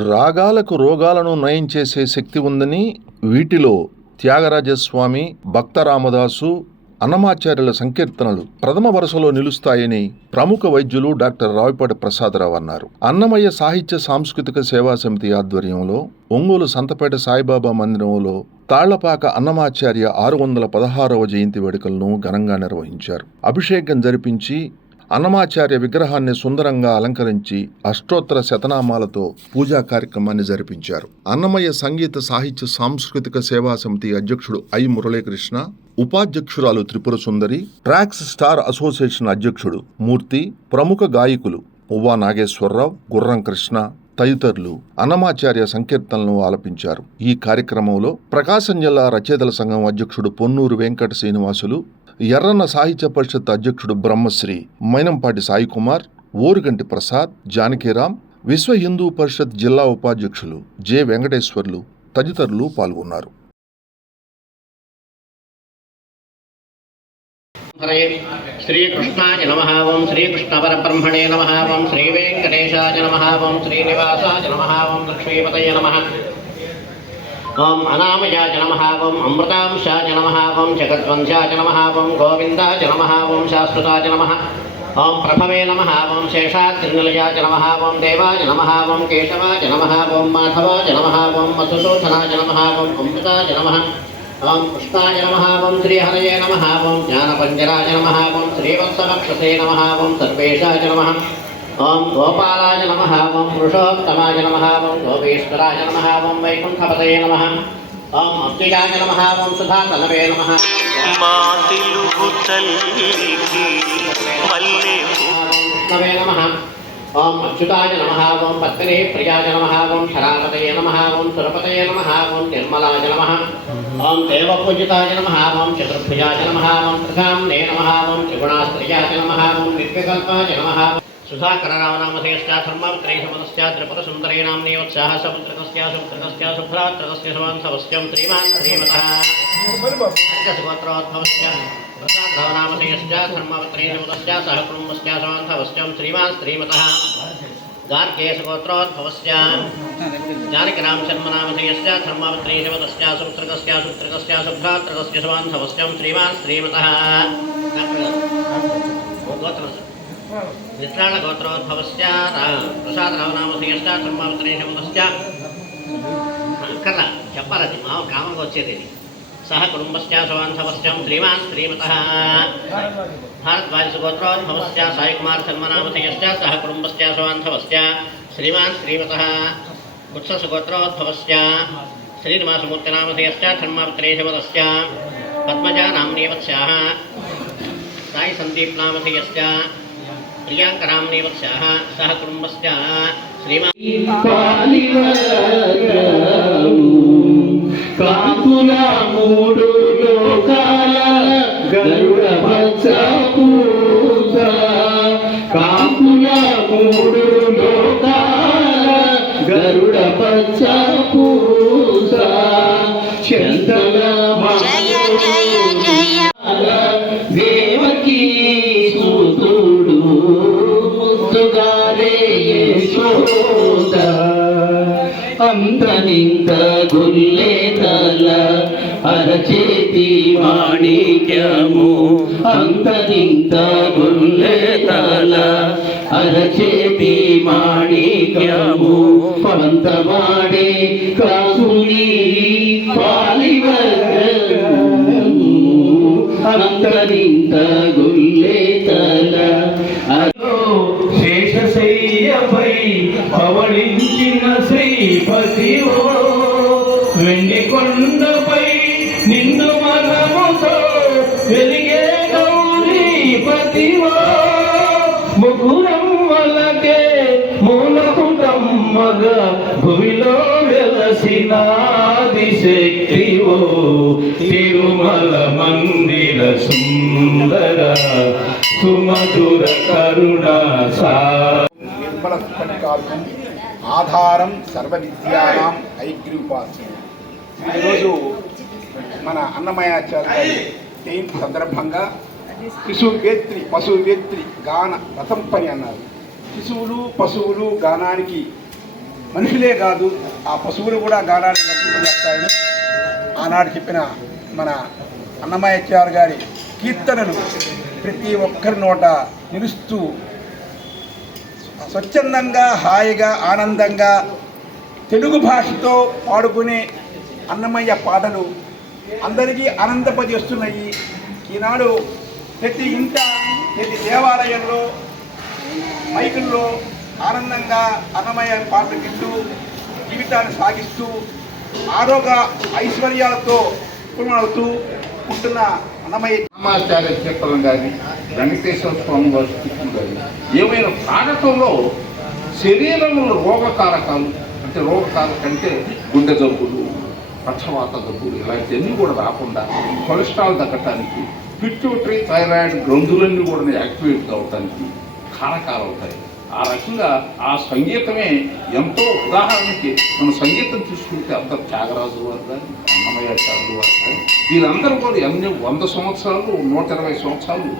రాగాలకు రోగాలను నయం చేసే శక్తి ఉందని, వీటిలో త్యాగరాజస్వామి, భక్త రామదాసు, అన్నమాచార్యుల సంకీర్తనలు ప్రథమ వరుసలో నిలుస్తాయని ప్రముఖ వైద్యులు డాక్టర్ రావిపాటి ప్రసాదరావు అన్నారు. అన్నమయ్య సాహిత్య సాంస్కృతిక సేవా సమితి ఆధ్వర్యంలో ఒంగోలు సంతపేట సాయిబాబా మందిరంలో తాళ్లపాక అన్నమాచార్య 616వ జయంతి వేడుకలను ఘనంగా నిర్వహించారు. అభిషేకం జరిపించి అన్నమాచార్య విగ్రహాన్ని సుందరంగా అలంకరించి అష్టోత్తర శతనామాలతో పూజా కార్యక్రమాన్ని జరిపించారు. అన్నమయ్య సంగీత సాహిత్య సాంస్కృతిక సేవా సమితి అధ్యక్షుడు ఐ మురళీకృష్ణ, ఉపాధ్యక్షురాలు Tripura Sundari, tracks star association అధ్యక్షుడు మూర్తి, ప్రముఖ గాయకులు పువ్వా నాగేశ్వరరావు, గుర్రం కృష్ణ తదితరులు అన్నమాచార్య సంకీర్తనలను ఆలపించారు. ఈ కార్యక్రమంలో ప్రకాశం జిల్లా రచయితల సంఘం అధ్యక్షుడు పొన్నూరు వెంకట శ్రీనివాసులు, ఎర్రన్న సాహిత్య పరిషత్ అధ్యక్షుడు బ్రహ్మశ్రీ మైనంపాటి సాయికుమార్, ఓరుగంటి ప్రసాద్, జానకీరాం, విశ్వ హిందూ పరిషత్ జిల్లా ఉపాధ్యక్షులు జె వెంకటేశ్వర్లు తదితరులు పాల్గొన్నారు. శ్రీకృష్ణాయ నమః. ఓం శ్రీకృష్ణ పరబ్రహ్మణే నమః. ఓం శ్రీ వెంకటేశాయ నమః. ఓం శ్రీనివాసాయ నమః. ఓం లక్ష్మీపతయ నమః. ఓం అనామయాయ నమః. ఓం అమృతాంశాయ నమః. ఓం జగద్వంశాయ నమః. ఓం గోవిందాయ నమః. ఓం శాశ్వతాయ నమః. ఓం ప్రభవే నమః. ఓం శేషాద్రినిలయాయ నమః. ఓం దేవాయ నమః. ఓం కేశవాయ నమః. ఓం మాధవాయ నమః. ఓం మధుసూదనాయ నమః. ఓం అమృతాయ నమః. ఓం కృష్ణాయ నమః. ఓం శ్రీహరయే నమః. ఓం జ్ఞానపంజరాయ నమః. ఓం శ్రీవత్సవక్షసే నమః. ఓం సర్వేశాయ నమః. ఓం గోపాలాయ నమః. ఓం పురుషోత్తమాయ నమః. ఓం గోపేశ్వరాయ నమః. ఓం వైకుంఠపతయే నమః. ఓం అద్విజాయ నమః. ఓం సుధాతనవే నమః. విష్ణవే నమః. ఓం అచ్యుతాయ నమః. ఓం పద్మినే ప్రియాయ నమః. ఓం శరాపతయే నమః. ఓం సురపతయే నమః. ఓం నిర్మలాయ నమః. ఓం దేవపూజితాయ నమః. ఓం చతుర్భుజాయ నమః. ఓం ప్రధామ్నే నమః. ఓం త్రిగుణాస్త్రియాయ నమః. ఓం నిర్వికల్పాయ నమః. సుధాకరరావనామధేయస్య ధర్మవత్రై సమదస్య త్రిపుర సుందరే నామ్నే వత్సః సముద్రకస్య సుభ్రతస్య శుభ్రాత్రకస్య సవంతవస్యం శ్రీమాన్ శ్రీమతః గోత్రోద్భవస్య ప్రసాదరావనామధేయస్య ధర్మవత్రై సమదస్య సహ కుటుంబస్య సవంతవస్యం శ్రీమాన్ శ్రీమతః గార్గేశగోత్రోద్భవస్య జానకిరామ శర్మనామధేయస్య ధర్మవత్రై సమదస్య సముద్రకస్య సుత్రకస్య శుభ్రాత్రకస్య సవంతవస్యం శ్రీమాన్ శ్రీమతః నిత్రాణ గోత్రోద్భవస్య ప్రసాదరావనామధేయస్య ధర్మవత్రై సమదస్య కర్ర చెప్పాలది మా కామంగా వచ్చేది సహ కుటుంబస్య సవాంధవస్యం శ్రీమాన్ శ్రీమతః భారద్వాజ గోత్రోద్భవస్య సాయికుమార్ శర్మనామధేయస్య సహ కుటుంబస్య సవాంధవస్య శ్రీమాన్ శ్రీమతః ఉత్సవ గోత్రోద్భవస్య శ్రీనివాసమూర్తినామధేయస్య ధర్మవత్రై సమదస్య పద్మజా నామ్నీ వత్స్యాః సాయి సందీప్ నామధేయస్య ప్రియాంకరామ్నీ వత్స్యాః సహ కుటుంబస్య శ్రీమాన్ కాకుల మూడు లోకాల గరుడ వత్స పూజ, కాకుల మూడు లోకాల గరుడ వత్స పూజ, చందన దేవకీ సూతుడు ముద్దుగారే యశోద, అంతనింత గుల్లేతల అరచేతి మాణిక్యము, అంతనింత గుల్లేతల అరచేతి మాణిక్యము, పంతమాడే కాసుని పాలివర్గము, అంతనింత గుల్లేతల శేషశయ్యపై పవళించిన శ్రీపతివో, వెండి కొండపై నిండు మనముతో వెలిగే గౌరీపతివో, ముగురం వలకే మూలకుటమ్మగా భూమిలో వెలసినాది శక్తివో, తిరుమల మందిర సుందర సుమధుర కరుణ నిర్మల స్ఫటికాలు ఆధారం సర్వ విద్యానాం ఐగ్రీపాసి. ఈరోజు మన అన్నమయాచార్య జయంతి సందర్భంగా పశువేత్రి గాన రథం పని అన్నారు. శిశువులు పశువులు గానానికి మనుషులే కాదు ఆ పశువులు కూడా గానాన్ని వర్తింపజేస్తాయని ఆనాడు చెప్పిన మన అన్నమాచార్య గారి కీర్తనలు ప్రతి ఒక్కరి నోట నిలుస్తూ స్వచ్ఛందంగా హాయిగా ఆనందంగా తెలుగు భాషతో పాడుకునే అన్నమయ్య పాటలు అందరికీ ఆనందపజేస్తున్నాయి. ఈనాడు ప్రతి ఇంట ప్రతి దేవాలయంలో మైకుల్లో ఆనందంగా అన్నమయ్య పాటలు వింటూ జీవితాన్ని సాగిస్తూ ఆరోగ్య ఐశ్వర్యాలతో పూర్ణమవుతూ ఉంటున్న అన్నమయ్య అన్నమాచార్య కీర్తనం కానీ వెంకటేశ్వర స్వామి వారి కీర్తన కానీ ఏమైనా పాడటంలో శరీరంలో రోగకారకాలు అంటే రోగకారకం అంటే గుండె జబ్బులు, పక్షవాత జబ్బులు ఇలాంటివన్నీ కూడా రాకుండా కొలెస్ట్రాల్ తగ్గటానికి, పిట్యూటరీ థైరాయిడ్ గ్రంథులన్నీ కూడా యాక్టివేట్ అవటానికి కారకాలు అవుతాయి. ఆ రకంగా ఆ సంగీతమే ఎంతో ఉదాహరణకి మన సంగీతం చూసుకుంటే అంత త్యాగరాజు వారు కానీ అన్నమయ్యాచార్యులు వారు కానీ వీరందరూ కూడా ఎన్ని 100 సంవత్సరాలు 120 సంవత్సరాలు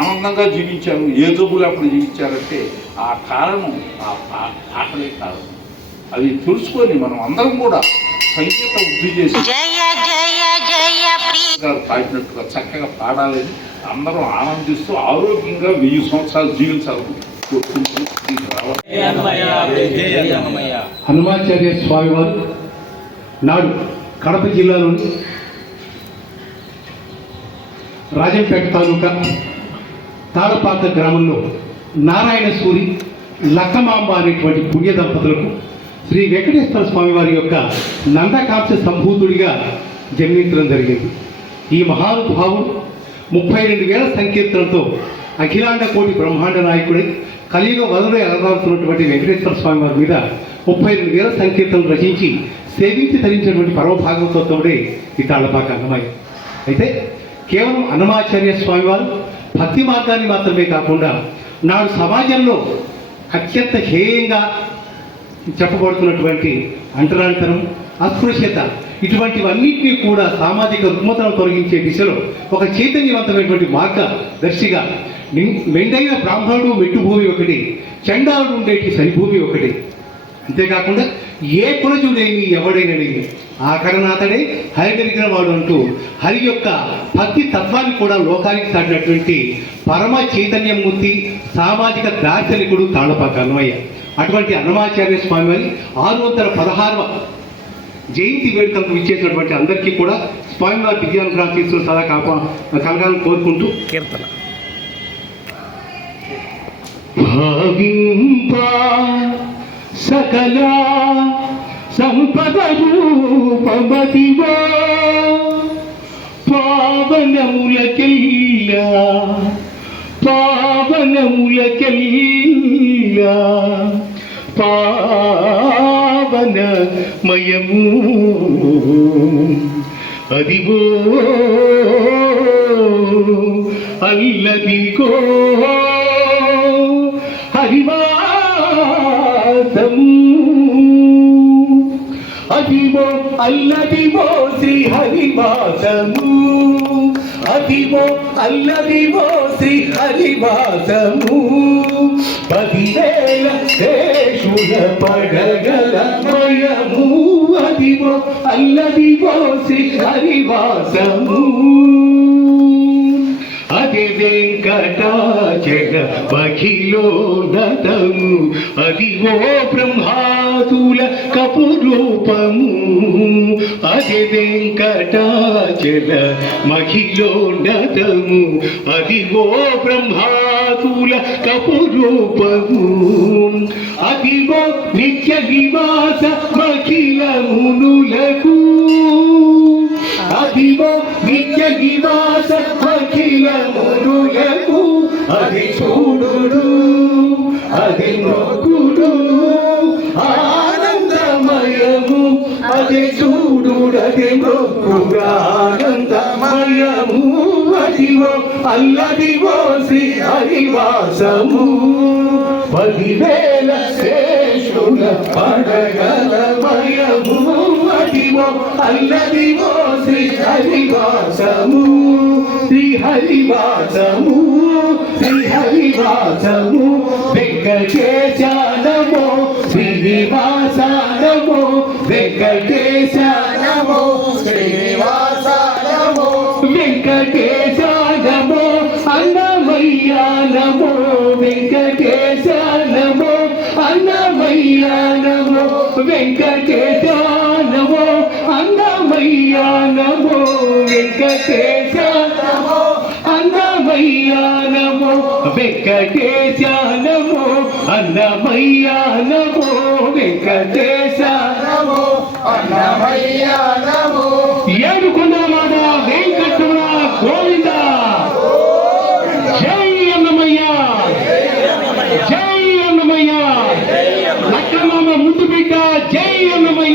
ఆనందంగా జీవించారు. ఏ జబ్బు లేకుండా జీవించారంటే ఆ కారణం ఆ ఆటలే కారణం. అది తెలుసుకొని మనం అందరం కూడా సంగీత వృద్ధి చేసి పాడినట్టుగా చక్కగా పాడాలని అందరం ఆనందిస్తూ ఆరోగ్యంగా 1000 సంవత్సరాలు జీవించాలని కోరుకుంటున్నాం. హనుమాచార్య స్వామివారు నాడు కడప జిల్లాలోని రాజంపేట తాలూకా తాడపాక గ్రామంలో నారాయణ సూరి లక్కమాంబ అనేటువంటి పుణ్య దంపతులకు శ్రీ వెంకటేశ్వర స్వామి వారి యొక్క నందకాంక్ష సంభూతుడిగా జన్మించడం జరిగింది. ఈ మహానుభావుడు 32,000 సంకీర్తనలతో అఖిలాండ కోటి బ్రహ్మాండ నాయకుడై కలియుగ వదలు ఎలరాడుతున్నటువంటి వెంకటేశ్వర స్వామి వారి మీద 32,000 సంకీర్తనలు రచించి సేవించి ధరించినటువంటి పరమభాగవతోడే ఈ తాళ్ళపాక అన్నమయ్య. అయితే కేవలం అన్నమాచార్య స్వామి వారు భక్తి మార్గాన్ని మాత్రమే కాకుండా నాడు సమాజంలో అత్యంత హేయంగా చెప్పబడుతున్నటువంటి అంటరాంతరం, అస్పృశ్యత ఇటువంటివన్నింటినీ కూడా సామాజిక రుగ్మతను తొలగించే దిశలో ఒక చైతన్యవంతమైనటువంటి మార్గదర్శిగా మెండైన బ్రాహ్మణుడు మెట్టుభూమి ఒకటి, చండాలుడు ఉండేటి సరిభూమి ఒకటి, అంతేకాకుండా ఏ కులజుడేమి ఎవడైనడేమి ఆఖరనాథడే హరిగలిగిన వాడు అంటూ హరి యొక్క భక్తి తత్వాన్ని కూడా లోకానికి చాటినటువంటి పరమ చైతన్యమూర్తి, సామాజిక దార్శనికుడు తాళ్ళపాక అన్నమయ్య. అటువంటి అన్నమాచార్య స్వామి వారి 616వ జయంతి వేడుకలకు ఇచ్చేసినటువంటి అందరికీ కూడా స్వామివారి దివ్యానుగ్రహాలు సదా కలగాలని కోరుకుంటూ కీర్తన భావింపా సకల సంపద రూపమదివా పావనములకెల్లా పావనమయము అదిగో అల్లదిగో హరివాసము అదివో అల్లదివో శ్రీ హరివాసము అదివో అల్లదివో శ్రీ హరివాసము 10,000 దేశుల పడగల మయము అదివో అల్లదివో శ్రీ హరివాసము అది వెంకటాచల మఖిలోన్నతము అదివో బ్రహ్మాతుల కపురూపము అది వెంకటాచల మఖిలోన్నతము అదివో బ్రహ్మాతుల కపురూపము అదివో నిత్య నివాస మఖిలమునులకు అదివో నిత్య నివాస మఖిలమునులకు అది చూడుడు అది మొక్కుడు ఆనందమయము అది చూడుడు అది మొక్కుడు ఆనందమయము అదివో అల్లదివో శ్రీ హరివాసము 10,000 శేషుల పడగల మయము అదివో అల్లదివో శ్రీ హరివాసము శ్రీ హరివాసము శ్రీ హరివాసము వెంకటేశ నమో శ్రీనివాస వెంకటేశ నమో శ్రీనివాస నమో వెంకటేశ నమో అన్నమయ్య నమో వెంకటేశ నమో అన్నమయ్య నమో వెంకటేశ నమో అన్నమయ్య నమో వెంకటేశ నమో అన్నమయ్య నమో వెంకటేశ నమో అన్నమయ్య నమో వెంకటేశ నమో అన్నమయ్య నమో ఏడుకొండలవాడ వెంకటరమణ గోవింద జై అన్నమయ్య జై అన్నమయ్య లక్కమామ ముందు బిడ్డ జై అన్నమయ్య